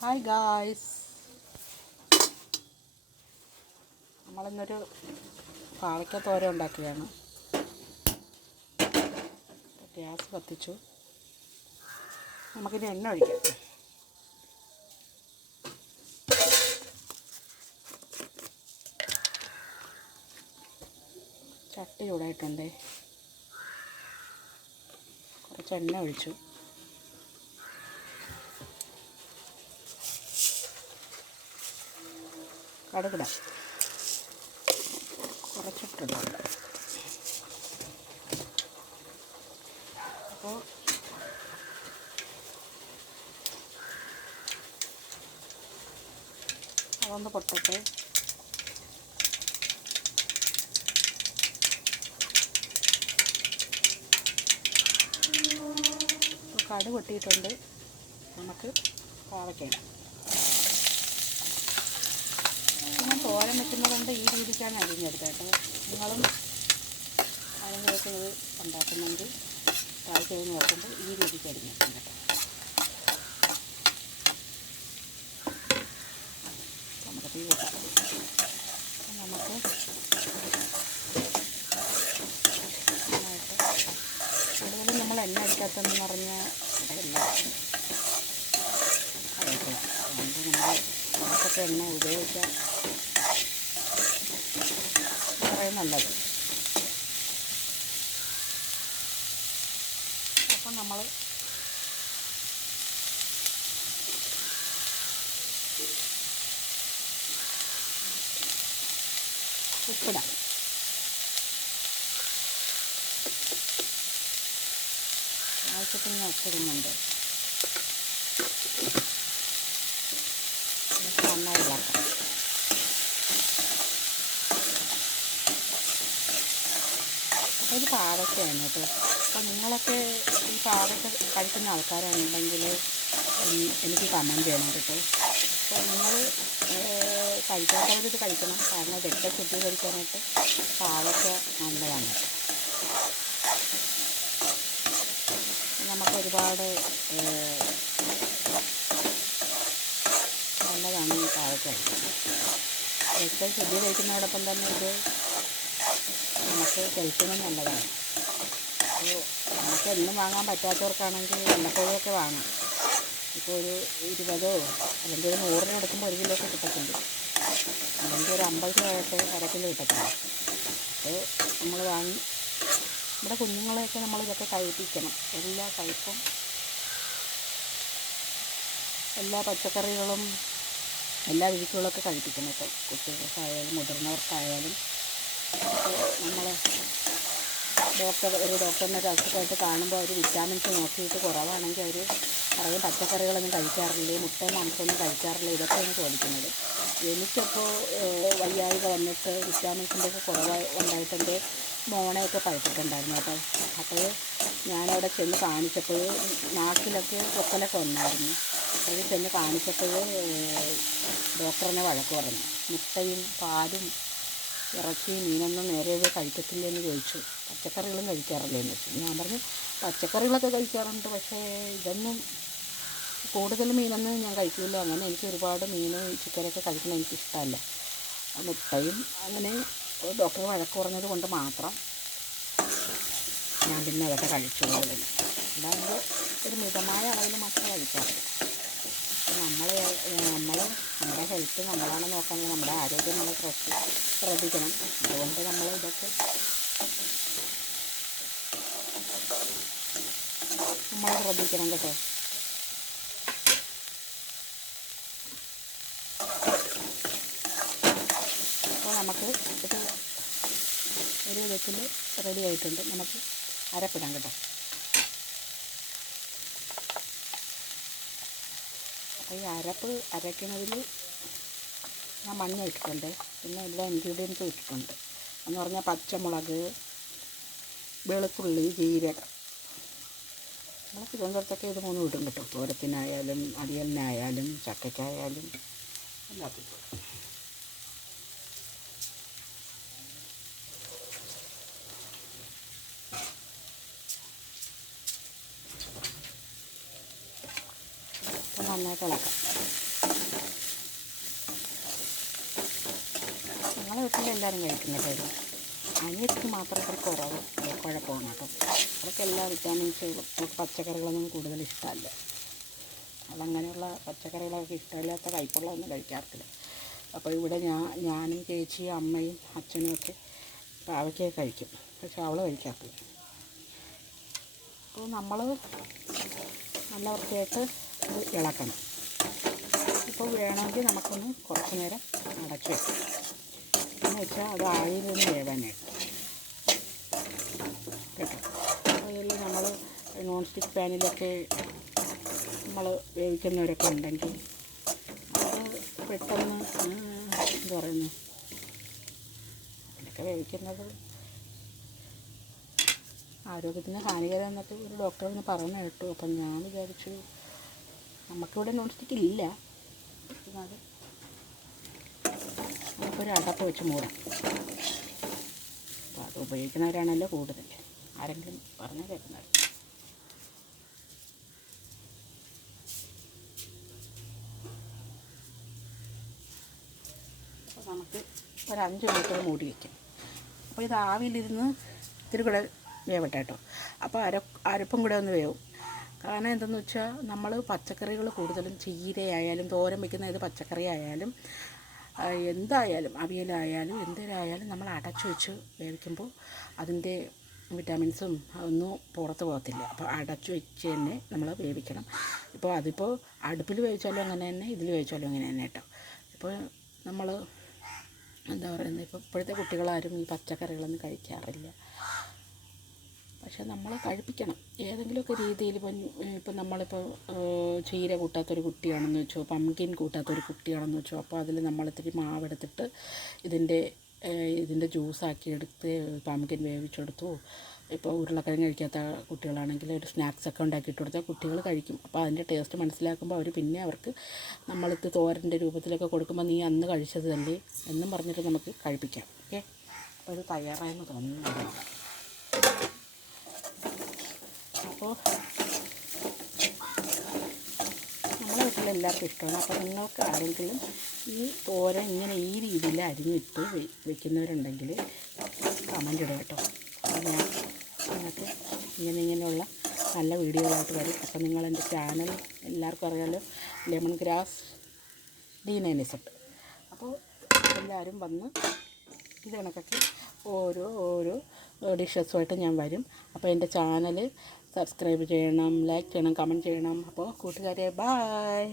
Hi guys, നമ്മളിന്നൊരു പാവയ്ക്ക തോരൻ ഉണ്ടാക്കുകയാണ്. Gas കത്തിച്ചു. നമുക്കിനി എണ്ണ ഒഴിക്കാം. ചട്ടി ചൂടായിട്ടുണ്ട്. കുറച്ച് എണ്ണ ഒഴിച്ചു. കടുകിടാം. കുറച്ചിട്ടുണ്ട്. അപ്പോൾ അതൊന്ന് പൊട്ടട്ടെ. കടുക് പൊട്ടിയിട്ടുണ്ട്. നമുക്ക് പാവയ്ക്ക. ഞാൻ തോരൻ വെക്കുന്നത് കൊണ്ട് ഈ രീതിക്കാണ് അരിഞ്ഞെടുത്തത് കേട്ടോ. നിങ്ങളും ആരെങ്കിലുമൊക്കെ ഇത് ഉണ്ടാക്കുന്നെങ്കിൽ ട്രൈ ചെയ്ത് നോക്കുമ്പോൾ ഈ രീതിക്ക് അരിഞ്ഞെടുക്കും കേട്ടോ. നമുക്ക് തീ കൂട്ടാം. നമുക്ക് നന്നായിട്ട് കൂടുതലും നമ്മൾ എണ്ണ അടിക്കാത്തതെന്ന് പറഞ്ഞാൽ എല്ലാം കഴിക്കുക. അതുകൊണ്ട് നമ്മൾ നമുക്കൊക്കെ എണ്ണ ഉപയോഗിച്ചാൽ വളരെ നല്ലത്. അപ്പം നമ്മൾ ഉപ്പിടാം. ആവശ്യത്തിന് ഞാൻ ഉപ്പിടുന്നുണ്ട്. നന്നായി ഇളക്കാം. അപ്പോൾ ഇത് പാവയ്ക്കയാണ് കേട്ടോ. അപ്പോൾ നിങ്ങളൊക്കെ ഈ പാവയ്ക്ക കഴിക്കുന്ന ആൾക്കാരുണ്ടെങ്കിൽ എനിക്ക് കമൻറ്റ് ചെയ്യണം കേട്ടോ. അപ്പോൾ നിങ്ങൾ കഴിക്കാത്തവരിത് കഴിക്കണം. കാരണം ഇതൊക്കെ ശുദ്ധീകരിക്കാനായിട്ട് പാവയ്ക്ക നല്ലതാണ്. നമുക്കൊരുപാട് നല്ലതാണ് ഈ പാവയ്ക്ക കഴിക്കുന്നത്. രക്തം ശുദ്ധീകരിക്കുന്നതോടൊപ്പം തന്നെ ഇത് നമുക്ക് ഹെൽത്തിനും നല്ലതാണ്. അപ്പോൾ നമുക്ക് എന്നും വാങ്ങാൻ പറ്റാത്തവർക്കാണെങ്കിൽ വല്ലപ്പോഴൊക്കെ വാങ്ങാം. ഇപ്പോൾ ഒരു 20 അല്ലെങ്കിൽ ഒരു 100 എടുക്കുമ്പോൾ 1 കിലോ ഒക്കെ കിട്ടത്തുണ്ട്. അല്ലെങ്കിൽ ഒരു 50 രൂപയായിട്ട് അര കിലോ കിട്ടത്തില്ല. അപ്പോൾ നമ്മൾ വാങ്ങി നമ്മുടെ കുഞ്ഞുങ്ങളെയൊക്കെ നമ്മളിതൊക്കെ കഴിപ്പിക്കണം. എല്ലാ കഴിപ്പും എല്ലാ പച്ചക്കറികളും എല്ലാ വിഴുക്കുകളൊക്കെ കഴിപ്പിക്കണം കേട്ടോ. കുട്ടികൾക്കായാലും മുതിർന്നവർക്കായാലും. നമ്മൾ ഒരു ഡോക്ടറിനെ ഡോക്ടറായിട്ട് കാണുമ്പോൾ അവർ വിറ്റാമിൻസ് നോക്കിയിട്ട് കുറവാണെങ്കിൽ അവർ പറയും പച്ചക്കറികളൊന്നും കഴിക്കാറില്ല, മുട്ടയും മാംസമൊന്നും കഴിക്കാറില്ല. ഇതൊക്കെയാണ് ചോദിക്കുന്നത്. എനിക്കപ്പോൾ വയ്യായിക വന്നിട്ട് വിറ്റാമിൻസിൻ്റെയൊക്കെ കുറവ് ഉണ്ടായിട്ട് എൻ്റെ മോണയൊക്കെ പഴുത്തിട്ടുണ്ടായിരുന്നു കേട്ടോ. അപ്പോൾ ഞാനവിടെ ചെന്ന് കാണിച്ചപ്പോൾ നാക്കിലൊക്കെ പൊക്കലൊക്കെ വന്നായിരുന്നു. അത് ചെന്ന് കാണിച്ചപ്പോൾ ഡോക്ടറിനെ വഴക്ക് പറഞ്ഞു. മുട്ടയും പാലും ഇറച്ചിയും മീനൊന്നും നേരെ കഴിക്കത്തില്ലെന്ന് ചോദിച്ചു. പച്ചക്കറികളും കഴിക്കാറില്ലെന്ന് വെച്ചു. ഞാൻ പറഞ്ഞു പച്ചക്കറികളൊക്കെ കഴിക്കാറുണ്ട്, പക്ഷേ ഇതൊന്നും കൂടുതൽ മീനൊന്നും ഞാൻ കഴിക്കില്ല. അങ്ങനെ എനിക്ക് ഒരുപാട് മീൻ ചിക്കനൊക്കെ കഴിക്കണം എനിക്കിഷ്ടമല്ല. മുട്ടയും അങ്ങനെ ഡോക്ടർ വഴക്ക് പറഞ്ഞത് കൊണ്ട് മാത്രം ഞാൻ പിന്നെ അതൊക്കെ കഴിച്ചു പോകുന്നില്ല. അതായത് ഒരു മിതമായ അളവിൽ മാത്രമേ കഴിക്കാറുള്ളൂ. നമ്മുടെ ഹെൽത്ത് നമ്മളാണ് നോക്കാനുള്ളത്. നമ്മുടെ ആരോഗ്യം നമ്മൾ ശ്രദ്ധിക്കണം. അതുകൊണ്ട് നമ്മൾ ഇതൊക്കെ നമ്മൾ ശ്രദ്ധിക്കണം കേട്ടോ. അപ്പോൾ നമുക്ക് ഇത് ഒരു വിധത്തിൽ റെഡി ആയിട്ടുണ്ട്. നമുക്ക് അരപ്പിടാം കേട്ടോ. അപ്പോൾ ഈ അരപ്പ് അരയ്ക്കുന്നതിൽ ഞാൻ മഞ്ഞൾ ഇട്ടിട്ടുണ്ട്. പിന്നെ എല്ലാ ഇൻഗ്രീഡിയൻസും ഇട്ടിട്ടുണ്ട്. എന്ന് പറഞ്ഞാൽ പച്ചമുളക്, വെളുത്തുള്ളി, ജീരകം. നമ്മൾ തിരുവനന്തപുരത്തൊക്കെ ഇത് 3 ഇടും കേട്ടോ. തോരത്തിനായാലും അവിയലിനായാലും ചക്കയ്ക്കായാലും എല്ലാത്തിനും. നന്നായിട്ട് ഇളക്കാം. ഞങ്ങളെ വീട്ടിൽ എല്ലാവരും കഴിക്കും കേട്ടോ ഇത്. അനിയത്തിക്ക് മാത്രം ഒരു കുറവ് കുഴപ്പമാണ് കേട്ടോ. അതൊക്കെ എല്ലാ വിറ്റാമിൻസുകളും നമുക്ക് പച്ചക്കറികളൊന്നും കൂടുതൽ ഇഷ്ടമല്ല. അതങ്ങനെയുള്ള പച്ചക്കറികളൊക്കെ ഇഷ്ടമില്ലാത്ത കയ്പുള്ളതൊന്നും കഴിക്കാറില്ല. അപ്പോൾ ഇവിടെ ഞാനും ചേച്ചിയും അമ്മയും അച്ഛനും ഒക്കെ പാവയ്ക്ക കഴിക്കും, പക്ഷെ അവൾ കഴിക്കാറില്ല. അപ്പോൾ നമ്മൾ നല്ല വൃത്തിയായിട്ട് ഇത് ഇളക്കണം. ഇപ്പോൾ വേണമെങ്കിൽ നമുക്കൊന്ന് കുറച്ച് നേരം അടച്ചു വെക്കാം, എന്ന് വെച്ചാൽ അത് ആയിലൊന്ന് വേവാനായിട്ട് കേട്ടോ. അതിൽ നമ്മൾ നോൺ സ്റ്റിക്ക് പാനിലൊക്കെ നമ്മൾ വേവിക്കുന്നവരൊക്കെ ഉണ്ടെങ്കിൽ അത് പെട്ടെന്ന് എന്താ പറയുന്നത്, അതിലൊക്കെ വേവിക്കുന്നത് ആരോഗ്യത്തിന് ഹാനികരം എന്നൊക്കെ ഒരു ഡോക്ടറിന് പറഞ്ഞു കേട്ടു. അപ്പം ഞാൻ വിചാരിച്ചു നമുക്കിവിടെ നോൺ സ്റ്റിക്ക് ഇല്ല, അത് നമുക്കൊരു അടപ്പ് വെച്ച് മൂടാം. അപ്പോൾ അത് ഉപയോഗിക്കുന്നവരാണല്ലോ കൂടുതൽ, ആരെങ്കിലും പറഞ്ഞു കേൾക്കുന്നത്. അപ്പോൾ നമുക്ക് ഒരു 5 മിനിറ്റ് മൂടി വയ്ക്കാം. അപ്പോൾ ഇത് ആവിയിലിരുന്ന് ഇത്തിരി കൂടെ വേവട്ടെ കേട്ടോ. അപ്പോൾ അരപ്പും കൂടെ ഒന്ന് വേവും. കാരണം എന്തെന്ന് വെച്ചാൽ നമ്മൾ പച്ചക്കറികൾ കൂടുതലും ചീരയായാലും തോരൻ വയ്ക്കുന്ന ഏത് പച്ചക്കറി ആയാലും എന്തായാലും അവിയലായാലും എന്തിനായാലും നമ്മൾ അടച്ചു വെച്ച് വേവിക്കുമ്പോൾ അതിൻ്റെ വിറ്റാമിൻസും ഒന്നും പുറത്ത് പോകത്തില്ല. അപ്പോൾ അടച്ചു വെച്ച് തന്നെ നമ്മൾ വേവിക്കണം. ഇപ്പോൾ അതിപ്പോൾ അടുപ്പിൽ വേവിച്ചാലും അങ്ങനെ തന്നെ, ഇതിൽ വേവിച്ചാലും അങ്ങനെ തന്നെ കേട്ടോ. ഇപ്പോൾ നമ്മൾ എന്താ പറയുന്നത്, ഇപ്പോൾ ഇപ്പോഴത്തെ കുട്ടികളാരും ഈ പച്ചക്കറികളൊന്നും കഴിക്കാറില്ല. പക്ഷെ നമ്മൾ കഴിപ്പിക്കണം ഏതെങ്കിലുമൊക്കെ രീതിയിൽ. ഇപ്പം നമ്മളിപ്പോൾ ചീര കൂട്ടാത്തൊരു കുട്ടിയാണെന്ന് വെച്ചോ, പംകിൻ കൂട്ടാത്തൊരു കുട്ടിയാണെന്ന് വെച്ചോ, അപ്പോൾ അതിൽ നമ്മളിത്തിരി മാവെടുത്തിട്ട് ഇതിൻ്റെ ജ്യൂസാക്കി എടുത്ത് പംകിൻ വേവിച്ചെടുത്തു. ഇപ്പോൾ ഉരുളക്കിഴങ്ങ് കഴിക്കാത്ത കുട്ടികളാണെങ്കിൽ ഒരു സ്നാക്സൊക്കെ ഉണ്ടാക്കിയിട്ട് കൊടുത്താൽ കുട്ടികൾ കഴിക്കും. അപ്പോൾ അതിൻ്റെ ടേസ്റ്റ് മനസ്സിലാക്കുമ്പോൾ അവർ പിന്നെ അവർക്ക് നമ്മളിത് തോരൻ്റെ രൂപത്തിലൊക്കെ കൊടുക്കുമ്പോൾ നീ അന്ന് കഴിച്ചത് തന്നെ എന്നും പറഞ്ഞിട്ട് നമുക്ക് കഴിപ്പിക്കാം. ഓക്കെ, അപ്പോൾ ഇത് തയ്യാറായെന്ന് തോന്നുന്നു. അപ്പോൾ നമ്മളെ വീട്ടിൽ എല്ലാവർക്കും ഇഷ്ടമാണ്. അപ്പോൾ നിങ്ങൾക്ക് ആരെങ്കിലും ഈ തോരൻ ഇങ്ങനെ ഈ രീതിയിൽ അരിഞ്ഞിട്ട് വെക്കുന്നവരുണ്ടെങ്കിൽ കമൻ്റ് ഇടുക കേട്ടോ. അപ്പോൾ ഞാൻ നിങ്ങൾക്ക് ഇങ്ങനെയുള്ള നല്ല വീഡിയോകളായിട്ട് വരും. അപ്പോൾ നിങ്ങളെൻ്റെ ചാനൽ എല്ലാവർക്കും അറിയാമല്ലോ, ലെമൺ ഗ്രാസ് D9Z. അപ്പോൾ എല്ലാവരും വന്ന് ഇത് കണക്കൊക്കെ ഓരോ ഡിഷസുമായിട്ട് ഞാൻ വരും. അപ്പോൾ എൻ്റെ ചാനൽ സബ്സ്ക്രൈബ് ചെയ്യണം, ലൈക്ക് ചെയ്യണം, കമൻറ്റ് ചെയ്യണം. അപ്പോൾ കൂട്ടുകാരെ ബായ്.